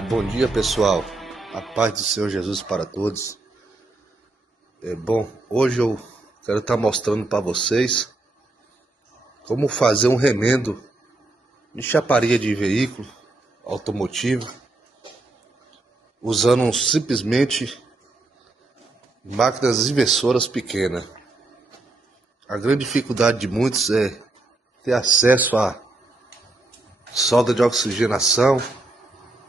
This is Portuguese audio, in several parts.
Bom dia, pessoal. A paz do Senhor Jesus para todos. Hoje eu quero estar mostrando para vocês como fazer um remendo de chaparia de veículo automotivo usando simplesmente máquinas inversoras pequenas. A grande dificuldade de muitos é ter acesso a solda de oxigenação,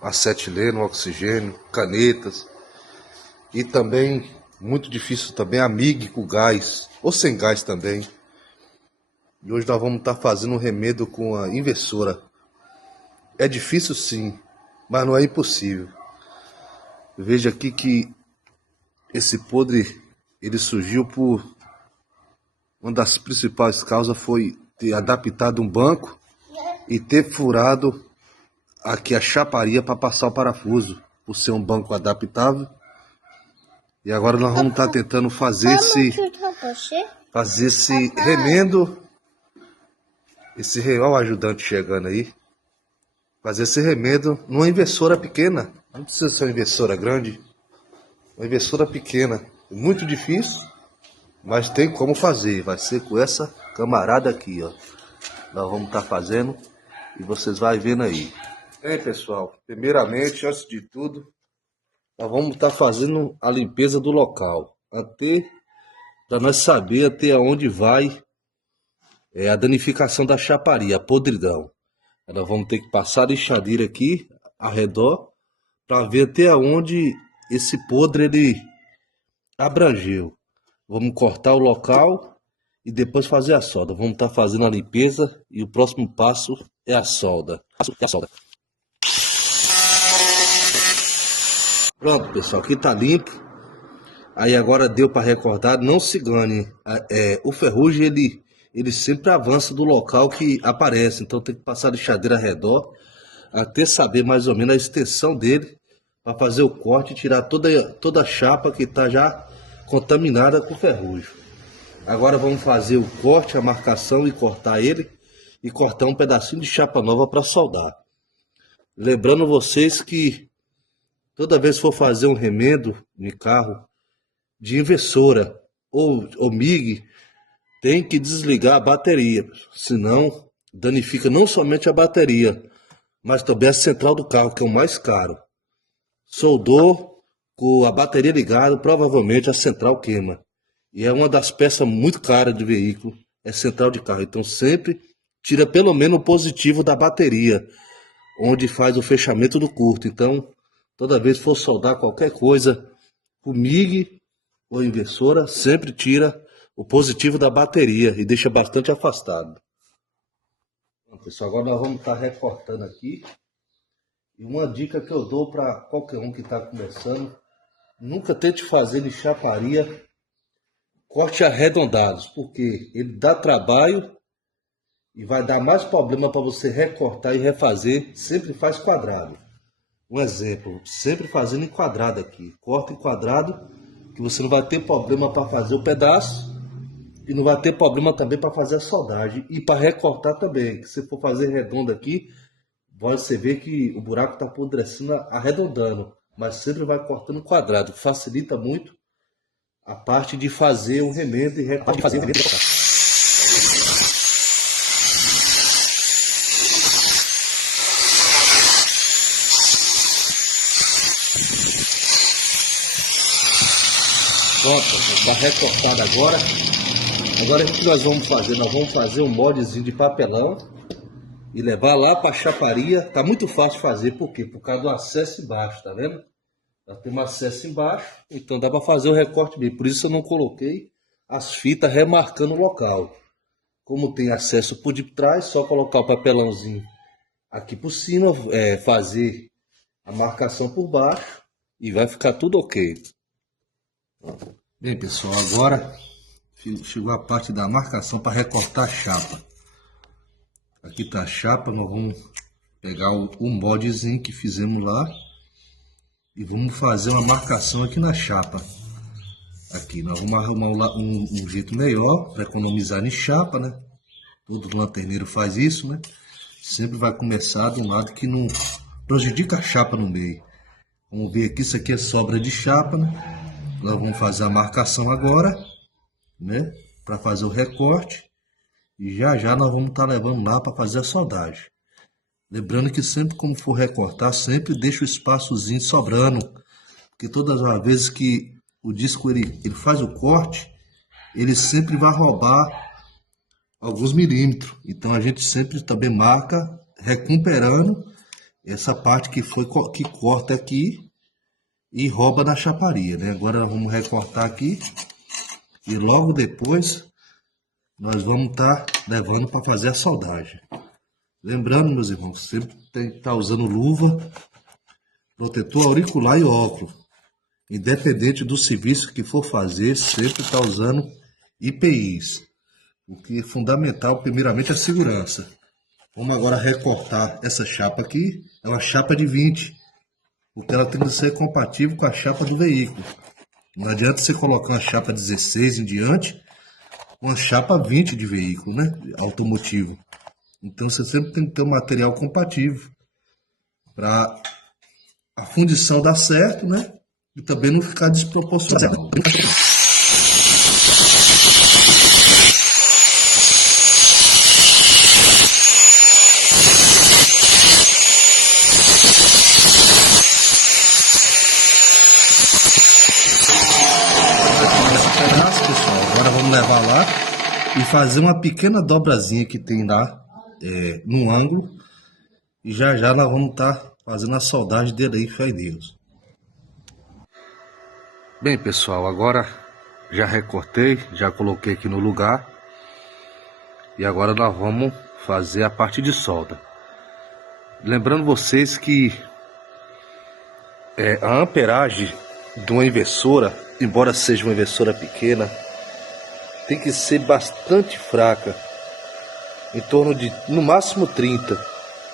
acetileno, oxigênio, canetas, e também muito difícil também a MIG com gás ou sem gás também. E hoje nós vamos estar fazendo um remendo com a inversora. É difícil sim, mas não é impossível. Veja aqui que esse podre ele surgiu por uma das principais causas foi ter adaptado um banco e ter furado aqui a chaparia para passar o parafuso, por ser um banco adaptável. E agora nós vamos estar tentando fazer esse remendo. Olha o ajudante chegando aí. Fazer esse remendo numa inversora pequena. Não precisa ser uma inversora grande. Uma inversora pequena. É muito difícil, mas tem como fazer. Vai ser com essa camarada aqui, ó. Nós vamos estar fazendo e vocês vão vendo aí. Pessoal, primeiramente, antes de tudo, nós vamos estar fazendo a limpeza do local, para nós saber até onde vai a danificação da chaparia, a podridão. Nós vamos ter que passar a lixadeira aqui, ao redor, para ver até onde esse podre ele abrangeu. Vamos cortar o local e depois fazer a solda. Vamos estar fazendo a limpeza e o próximo passo é a solda. Pronto, pessoal, aqui tá limpo. Aí agora deu para recordar, não se engane, o ferrugem ele sempre avança do local que aparece, então tem que passar a lixadeira ao redor até saber mais ou menos a extensão dele para fazer o corte e tirar toda a chapa que está já contaminada com ferrugem. Agora vamos fazer o corte, a marcação e cortar ele e cortar um pedacinho de chapa nova para soldar. Lembrando vocês que toda vez que for fazer um remendo de carro de inversora ou MIG, tem que desligar a bateria, senão danifica não somente a bateria, mas também a central do carro, que é o mais caro. Soldou com a bateria ligada, provavelmente a central queima. E é uma das peças muito caras de veículo, é central de carro. Então sempre tira pelo menos o positivo da bateria, onde faz o fechamento do curto. Então, toda vez que for soldar qualquer coisa, o MIG ou inversora, sempre tira o positivo da bateria e deixa bastante afastado. Bom, pessoal, agora nós vamos estar recortando aqui. E uma dica que eu dou para qualquer um que está começando: nunca tente fazer de chaparia corte arredondados, porque ele dá trabalho e vai dar mais problema para você recortar e refazer. Sempre faz quadrado. Um exemplo, sempre fazendo em quadrado aqui. Corta em quadrado, que você não vai ter problema para fazer o pedaço e não vai ter problema também para fazer a soldagem e para recortar também. Que se for fazer redondo aqui, você vê que o buraco está apodrecendo, arredondando, mas sempre vai cortando quadrado. Facilita muito a parte de fazer o remendo e recortar. Pronto, está recortado agora. Agora o que nós vamos fazer? Nós vamos fazer um moldezinho de papelão e levar lá para a chaparia. Tá muito fácil fazer, por quê? Por causa do acesso embaixo, tá vendo? Já tem um acesso embaixo, então dá para fazer o recorte bem. Por isso eu não coloquei as fitas remarcando o local. Como tem acesso por de trás, só colocar o papelãozinho aqui por cima, fazer a marcação por baixo e vai ficar tudo ok. Bem, pessoal, agora chegou a parte da marcação para recortar a chapa. Aqui está a chapa, nós vamos pegar o moldezinho que fizemos lá e vamos fazer uma marcação aqui na chapa. Aqui nós vamos arrumar um jeito melhor para economizar em chapa, né? Todo lanterneiro faz isso, né? Sempre vai começar de um lado que não prejudica a chapa no meio. Vamos ver aqui, isso aqui é sobra de chapa, né? Nós vamos fazer a marcação agora, né? Para fazer o recorte. E já já nós vamos estar levando lá para fazer a soldagem. Lembrando que sempre como for recortar, sempre deixa o espaçozinho sobrando. Porque todas as vezes que o disco ele faz o corte, ele sempre vai roubar alguns milímetros. Então a gente sempre também marca recuperando essa parte que corta aqui e rouba na chaparia, né? Agora vamos recortar aqui e logo depois nós vamos estar levando para fazer a soldagem. Lembrando, meus irmãos, sempre tem que estar usando luva, protetor auricular e óculos. Independente do serviço que for fazer, sempre está usando IPIs. O que é fundamental, primeiramente, é a segurança. Vamos agora recortar essa chapa aqui. É uma chapa de 20, porque ela tem que ser compatível com a chapa do veículo. Não adianta você colocar uma chapa 16 em diante, uma chapa 20 de veículo, né? Automotivo. Então você sempre tem que ter um material compatível para a fundição dar certo, né? E também não ficar desproporcional. Agora vamos levar lá e fazer uma pequena dobrazinha que tem lá no ângulo. E já já nós vamos estar fazendo a soldagem dele aí, fé em Deus. Bem, pessoal, agora já recortei, já coloquei aqui no lugar. E agora nós vamos fazer a parte de solda. Lembrando vocês que a amperagem de uma inversora, embora seja uma inversora pequena, tem que ser bastante fraca, em torno de no máximo 30,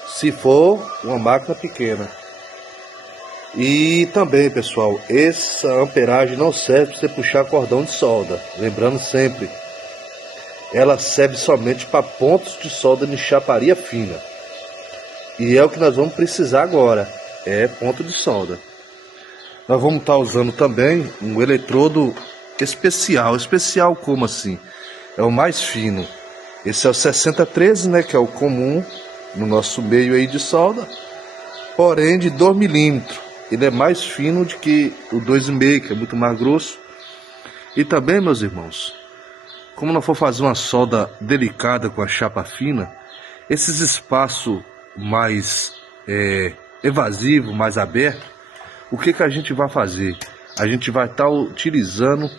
se for uma máquina pequena. E também, pessoal, essa amperagem não serve para você puxar cordão de solda. Lembrando sempre, ela serve somente para pontos de solda de chaparia fina. E é o que nós vamos precisar agora, é ponto de solda. Nós vamos estar usando também um eletrodo especial. Especial como assim? É o mais fino. Esse é o 6013, né, que é o comum no nosso meio aí de solda. Porém de 2 milímetros. Ele é mais fino do que o 2,5, que é muito mais grosso. E também, meus irmãos, como não for fazer uma solda delicada com a chapa fina, esses espaços mais evasivos, mais abertos, o que a gente vai fazer? A gente vai estar utilizando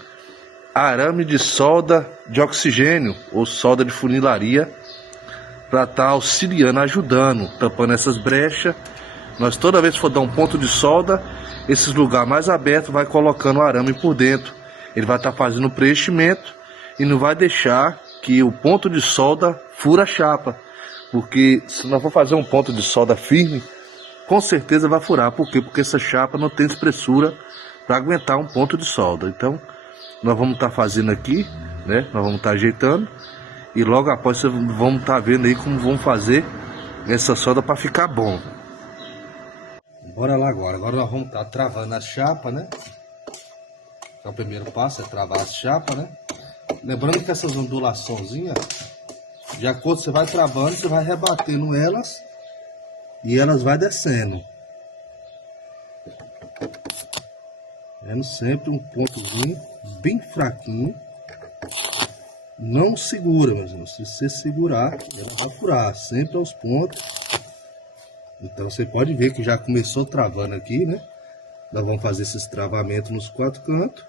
arame de solda de oxigênio ou solda de funilaria para estar auxiliando, ajudando, tampando essas brechas. Nós toda vez que for dar um ponto de solda, esses lugares mais abertos vai colocando o arame por dentro. Ele vai estar fazendo o preenchimento e não vai deixar que o ponto de solda fura a chapa. Porque se nós for fazer um ponto de solda firme, com certeza vai furar. Por quê? Porque essa chapa não tem espessura para aguentar um ponto de solda. Então, nós vamos estar fazendo aqui, né? Nós vamos estar ajeitando. E logo após, vocês vão estar vendo aí como vamos fazer essa solda para ficar bom. Bora lá agora. Agora nós vamos estar travando a chapa, né? É o primeiro passo, é travar a chapa, né? Lembrando que essas ondulaçãozinhas, de acordo com você vai travando, você vai rebatendo elas e elas vai descendo. Vendo sempre um pontozinho bem fraquinho. Não segura, meus irmãos. Se você segurar, ela vai furar. Sempre aos pontos. Então você pode ver que já começou travando aqui, né? Nós vamos fazer esses travamentos nos 4 cantos.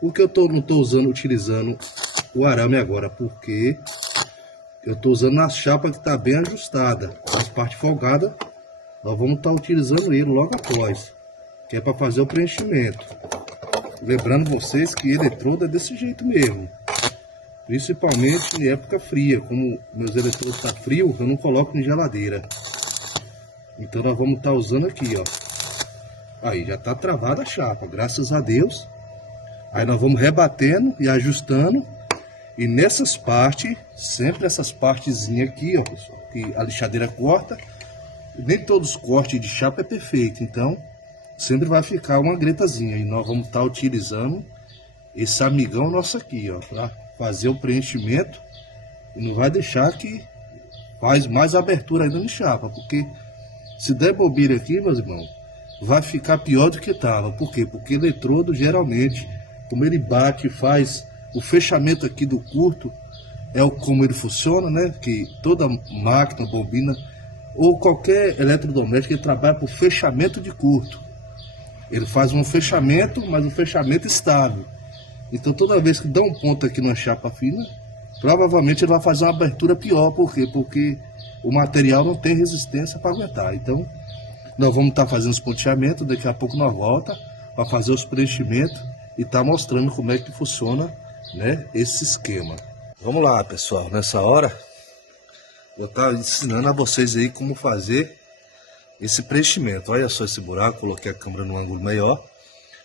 Por que eu não estou utilizando o arame agora? Porque eu estou usando a chapa que está bem ajustada. As partes folgadas, nós vamos estar utilizando ele logo após. Que é para fazer o preenchimento. Lembrando vocês que eletrodo é desse jeito mesmo. Principalmente em época fria. Como meus eletrodos estão frios, eu não coloco em geladeira. Então nós vamos estar usando aqui, ó. Aí já está travada a chapa, graças a Deus. Aí nós vamos rebatendo e ajustando. E nessas partes, sempre essas partezinhas aqui, ó, pessoal, que a lixadeira corta, nem todos os cortes de chapa é perfeito, então sempre vai ficar uma gretazinha. E nós vamos estar utilizando esse amigão nosso aqui, ó, para fazer o preenchimento. E não vai deixar que faz mais abertura ainda no chapa, porque se der bobeira aqui, meus irmãos, vai ficar pior do que estava. Por quê? Porque eletrodo, geralmente, como ele bate e faz o fechamento aqui do curto, como ele funciona, né? Que toda máquina, bobina, ou qualquer eletrodoméstico, ele trabalha por fechamento de curto. Ele faz um fechamento, mas um fechamento estável. Então toda vez que dá um ponto aqui na chapa fina, provavelmente ele vai fazer uma abertura pior. Por quê? Porque o material não tem resistência para aguentar. Então nós vamos estar fazendo os ponteamentos, daqui a pouco nós volta para fazer os preenchimentos e tá mostrando como é que funciona, né, esse esquema. Vamos lá, pessoal, nessa hora eu estava ensinando a vocês aí como fazer esse preenchimento. Olha só esse buraco, coloquei a câmera no ângulo maior.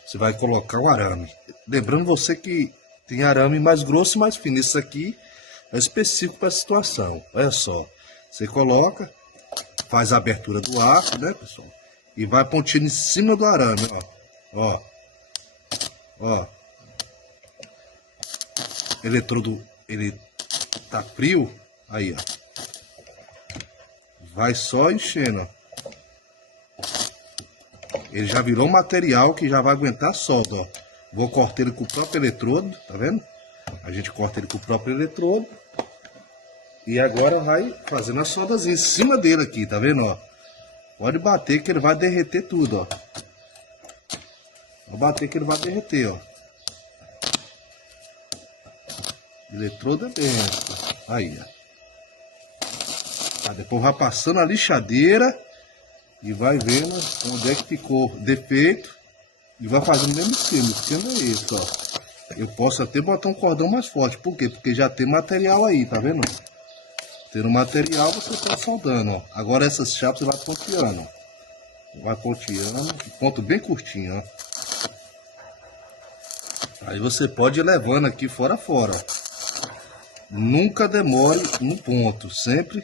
Você vai colocar o arame. Lembrando você que tem arame mais grosso e mais fino. Isso aqui é específico para a situação. Olha só, você coloca, faz a abertura do arco, né, pessoal? E vai ponteando em cima do arame, ó. Ó. Eletrodo, ele tá frio, aí, ó. Vai só enchendo, ó. Ele já virou um material que já vai aguentar a solda, ó. Vou cortar ele com o próprio eletrodo, tá vendo? A gente corta ele com o próprio eletrodo. E agora vai fazendo a soldazinha em cima dele aqui, tá vendo, ó? Pode bater que ele vai derreter tudo, ó. Vou bater que ele vai derreter, ó. Eletrodo é dentro. Aí, ó. Tá, depois vai passando a lixadeira e vai vendo onde é que ficou defeito e vai fazendo o mesmo esquema. O esquema é esse, ó. Eu posso até botar um cordão mais forte. Por quê? Porque já tem material aí, tá vendo? Tendo material, você tá soldando, ó. Agora essas chapas você vai ponteando, ó. Vai ponteando, ponto bem curtinho, ó. Aí você pode ir levando aqui fora a fora, ó. Nunca demore um ponto, sempre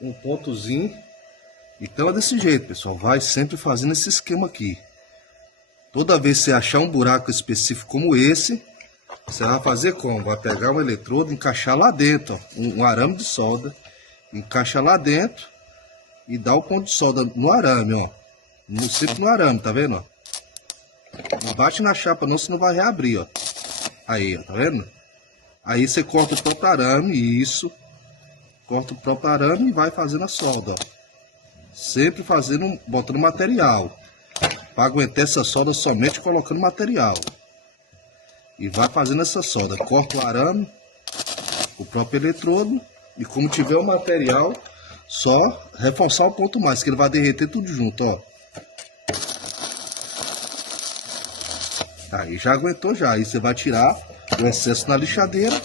um pontozinho. Então é desse jeito, pessoal. Vai sempre fazendo esse esquema aqui. Toda vez que você achar um buraco específico como esse, você vai fazer como? Vai pegar um eletrodo, encaixar lá dentro, ó, um arame de solda, encaixa lá dentro e dá o ponto de solda no arame, ó. Sempre no arame, tá vendo, ó? Não bate na chapa não, senão vai reabrir, ó. Aí, ó, tá vendo? Aí você corta o próprio arame, isso. Corta o próprio arame e vai fazendo a solda, ó. Sempre fazendo, botando material. Para aguentar essa solda somente colocando material. E vai fazendo essa solda. Corta o arame, o próprio eletrodo. E como tiver o material, só reforçar o ponto mais, que ele vai derreter tudo junto, ó. Aí já aguentou já. Aí você vai tirar o excesso na lixadeira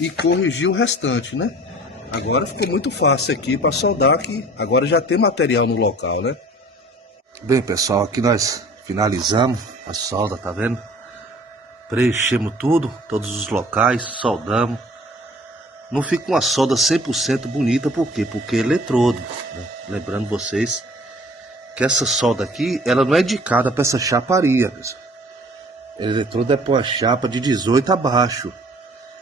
e corrigir o restante, né? Agora ficou muito fácil aqui para soldar, que agora já tem material no local, né? Bem, pessoal, aqui nós finalizamos a solda, tá vendo? Preenchemos tudo, todos os locais, soldamos. Não fica uma solda 100% bonita, por quê? Porque é eletrodo, né? Lembrando vocês que essa solda aqui, ela não é indicada para essa chaparia, pessoal. Eletrodo é para uma chapa de 18 abaixo.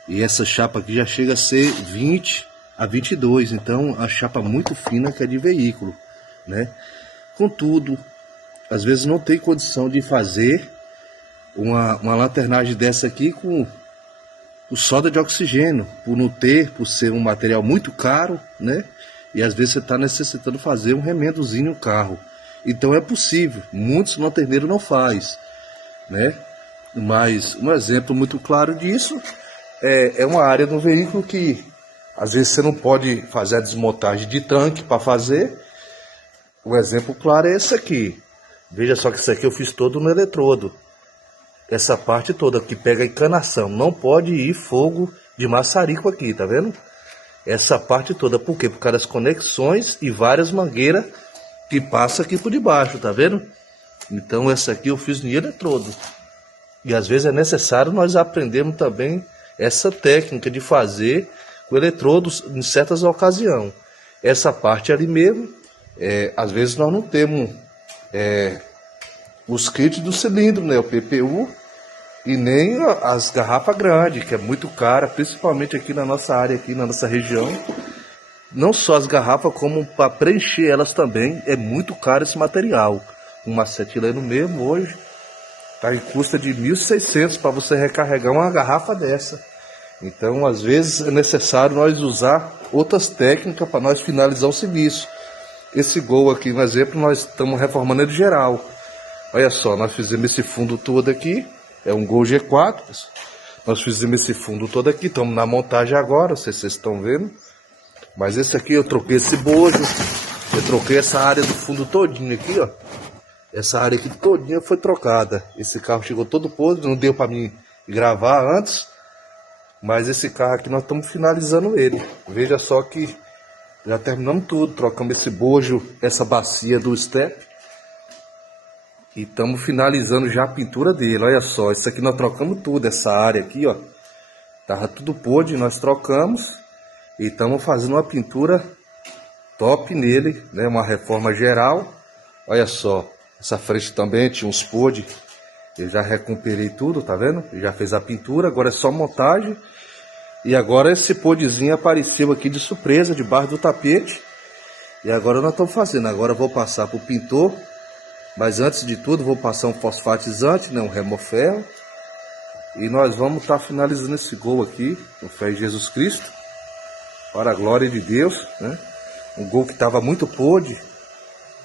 E essa chapa aqui já chega a ser 20 a 22, então a chapa muito fina que é de veículo, né? Contudo, às vezes não tem condição de fazer uma lanternagem dessa aqui com solda de oxigênio, por ser um material muito caro, né? E às vezes você está necessitando fazer um remendozinho no carro. Então é possível, muitos lanterneiros não faz, né? Mas um exemplo muito claro disso é uma área do veículo que às vezes você não pode fazer a desmontagem de tanque para fazer. O exemplo claro é esse aqui. Veja só que isso aqui eu fiz todo no eletrodo. Essa parte toda que pega a encanação. Não pode ir fogo de maçarico aqui, tá vendo? Essa parte toda. Por quê? Por causa das conexões e várias mangueiras que passam aqui por debaixo, tá vendo? Então essa aqui eu fiz no eletrodo. E às vezes é necessário nós aprendermos também essa técnica de fazer com eletrodos em certas ocasiões. Essa parte ali mesmo Às vezes nós não temos os kits do cilindro, né? O PPU, e nem as garrafas grandes, que é muito cara, principalmente aqui na nossa área, aqui na nossa região. Não só as garrafas, como para preencher elas também, é muito caro esse material. Um acetileno mesmo hoje está em custa de 1.600 para você recarregar uma garrafa dessa. Então, às vezes, é necessário nós usar outras técnicas para nós finalizar o serviço. Esse Gol aqui, no exemplo, nós estamos reformando ele geral. Olha só, nós fizemos esse fundo todo aqui, é um Gol G4. Nós fizemos esse fundo todo aqui, estamos na montagem agora, não sei se vocês estão vendo. Mas esse aqui eu troquei esse bojo, eu troquei essa área do fundo todinho aqui, ó. Essa área aqui todinha foi trocada. Esse carro chegou todo podre, não deu para mim gravar antes. Mas esse carro aqui nós estamos finalizando ele. Veja só que já terminamos tudo, trocamos esse bojo, essa bacia do step. E estamos finalizando já a pintura dele, olha só. Isso aqui nós trocamos tudo, essa área aqui, ó. Tava tudo podre, nós trocamos. E estamos fazendo uma pintura top nele, né? Uma reforma geral. Olha só, essa frente também tinha uns podres. Eu já recuperei tudo, tá vendo? Eu já fez a pintura, agora é só montagem. E agora esse podzinho apareceu aqui de surpresa, debaixo do tapete. E agora nós estamos fazendo. Agora eu vou passar para o pintor. Mas antes de tudo, vou passar um fosfatizante, né? Um remoferro. E nós vamos estar finalizando esse Gol aqui, com fé em Jesus Cristo. Para a glória de Deus, né? Um Gol que estava muito podre.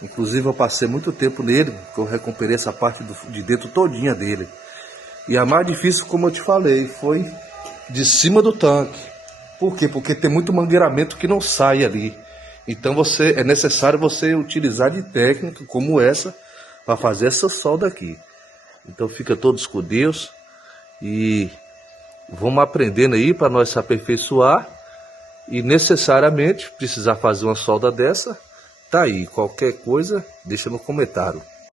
Inclusive eu passei muito tempo nele, porque eu recuperei essa parte de dentro todinha dele. E a mais difícil, como eu te falei, foi de cima do tanque. Por quê? Porque tem muito mangueiramento que não sai ali. Então é necessário você utilizar de técnica como essa para fazer essa solda aqui. Então fica todos com Deus e vamos aprendendo aí para nós se aperfeiçoar. E necessariamente precisar fazer uma solda dessa, tá aí. Qualquer coisa, deixa no comentário.